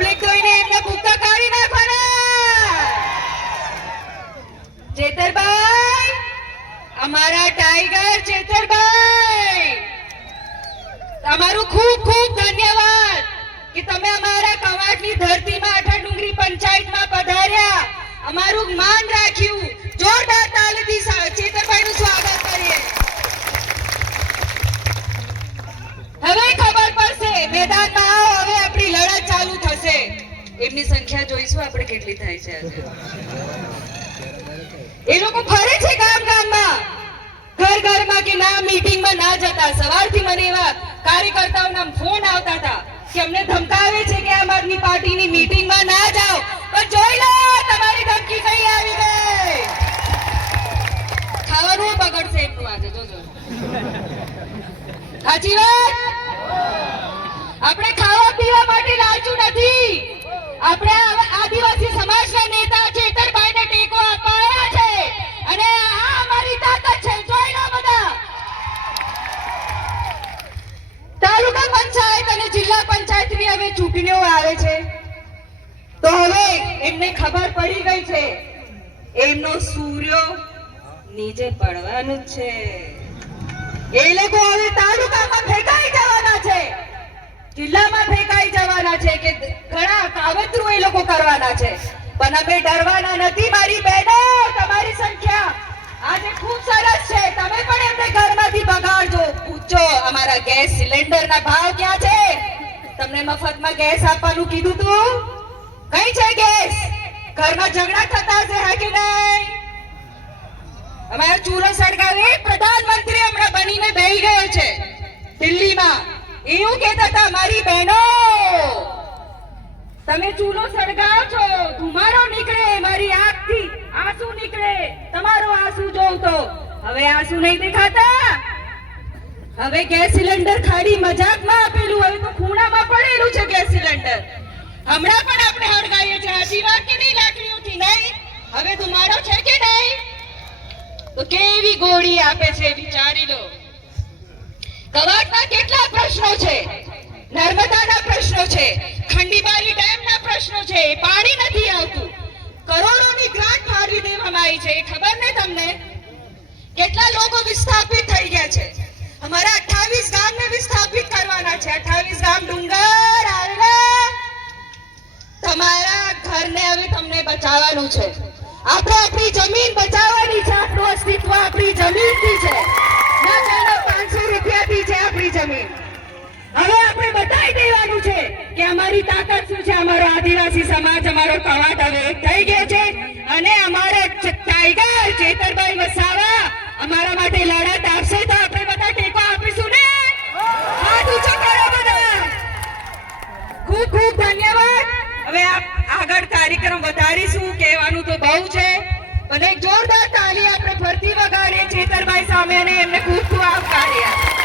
Public જોઈને એમને ભૂકા કાઢી નાખવાના? જેતરભાઈ, અમારા ટાઈગર જેતરભાઈ, તમારું ખૂબ ખૂબ ધન્યવાદ કે તમે અમારા કવાટની ધરતીમાં આઠા ડુંગરી પંચાયતમાં પધાર્યા. અમારું માન રાખ્યું. જોરદાર તાલથી એમની સંખ્યા જોઈશું આપણે કેટલી થાય છે. એ લોકો ફરે છે ગામ ગામમાં. ઘર ઘરમાં કે ના મીટિંગમાં ના જતા. સવારથી મને એવા કાર્યકર્તાઓના ફોન આવતા હતા કે અમને ધમકાવે છે કે આમ આદમી પાર્ટીની મીટિંગમાં ના જાઓ. પણ જોઈ લો, તમારી ધમકી કઈ આવી ગઈ? ખાવાનું બગડશે એમનું આજે, જોજો. સાચી વાત? હવે ચૂંટણીઓ આવે છે. તો હવે એમને ખબર પડી ગઈ છે. એમનો સૂર્ય નીચે પડવાનું છે. એ લોકો હવે તાલુકામાં ફેંકાઈ જવાના છે. જિલ્લામાં ફેંકાઈ જવાના છે કે ઘણા કાવતરું એ લોકો કરવાના છે. પણ અમે ડરવાના નથી, મારી બહેનો, તમારી સંખ્યા આજે ખૂબ સરસ છે. તમે પણ એમને ઘરમાંથી બગાડજો. પૂછો અમારા ગેસ સિલિન્ડરના ભાવ ક્યાં છે? તમને મફતમાં ગેસ આપવાનું કીધું તું? કઈ છે ગેસ? ઘરમાં ઝઘડા થતા હશે, હા કે નહીં? અમારો ચૂલો સળગાવે પ્રધાનમંત્રી હમણાં બનીને બેહી ગયો છે, દિલ્હીમાં. એવું કહેતા હતા મારી બહેનો. તમે ચૂલો સળગાવો છો ધુમારો નીકળે, મારી આંખથી આંસુ નીકળે, તમારો આંસુ જોઉં તો હવે આંસુ નહીં દેખાતા? હવે ગેસ સિલિન્ડર ખાલી મજાકમાં આપેલું હવે તો ખૂણામાં પડેલું છે ગેસ સિલિન્ડર. હમણાં પણ આપણે હળગાઈએ છે આજી વાત કે નહીં લાકડીઓથી, નહીં? હવે ધુમાડો છે કે નહીં? તો કેવી ગોળી આપે છે વિચારી લો. કવાટમાં કેટલા પ્રશ્નો છે? નર્મદાના પ્રશ્નો છે. ખંડીબારી ડેમના પ્રશ્નો છે. પાણી નથી આવતું. કરોડોની ગ્રાન્ટ ફાળવી દેવામાં આવી છે. એ ખબર ને તમને? કેટલા લોકો વિસ્થાપિત થઈ ગયા છે. અમારા અઠાવીસ ગામ ને વિસ્થાપિત કરવાના છે. 28 ગામ ડુંગર આરડા તમારા ઘરને હવે તમને બચાવવાનું છે. આપણે આપણી જમીન બચાવવાની છે. આપણું અસ્તિત્વ આપણી જમીનથી છે. ના ચાલો, પાંચસો રૂપિયાથી છે આપણી જમીન. હવે આપણે બતાવી દેવાનું છે કે અમારી તાકાત શું છે? અમારો આદિવાસી સમાજ, અમારો કવાટ હવે થઈ ગયો છે. અને અમારા ટાઈગર, ચેતરભાઈ વસાવા અમારા માટે લડત આપશે તો આપણે બધા ટેકો આપીશું ને? હાથ ઊંચો કરો બધા. ખૂબ ખૂબ ધન્યવાદ. હવે આગળ કાર્યક્રમ વધારીશું, કહેવાનું તો બહુ છે અને જોરદાર તાલી આપણે ફરતી વગાડીએ ચેતરભાઈ સામે અને એમને ખૂબ ખૂબ આવકાર્યા